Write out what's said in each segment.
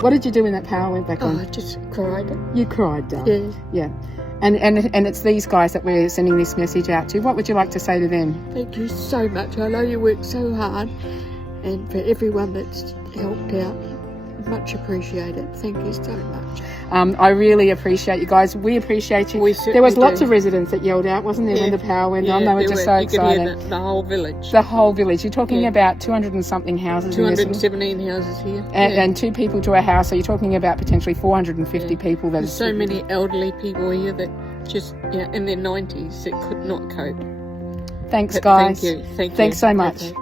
What did you do when that power went back on? I just cried. You cried, darling. Yeah. And it's these guys that we're sending this message out to. What would you like to say to them? Thank you so much. I know you work so hard, and for everyone that's helped out, much appreciated. Thank you so much. I really appreciate you guys. We appreciate you. There was lots of residents that yelled out, wasn't there, when the power went on? They were just so excited. You could hear the whole village. The whole village. You're talking about 200 and something houses. 217 houses here. And 2 people to a house, so you're talking about potentially 450 people. There's so many elderly people here that just, in their 90s that could not cope. Thanks, guys. Thank you. Thanks so much. Okay.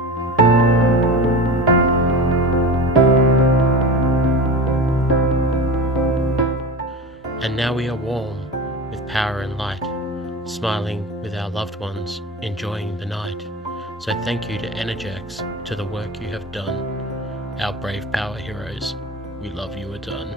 And now we are warm with power and light, smiling with our loved ones, enjoying the night. So thank you to Energex, to the work you have done. Our brave power heroes, we love you a ton.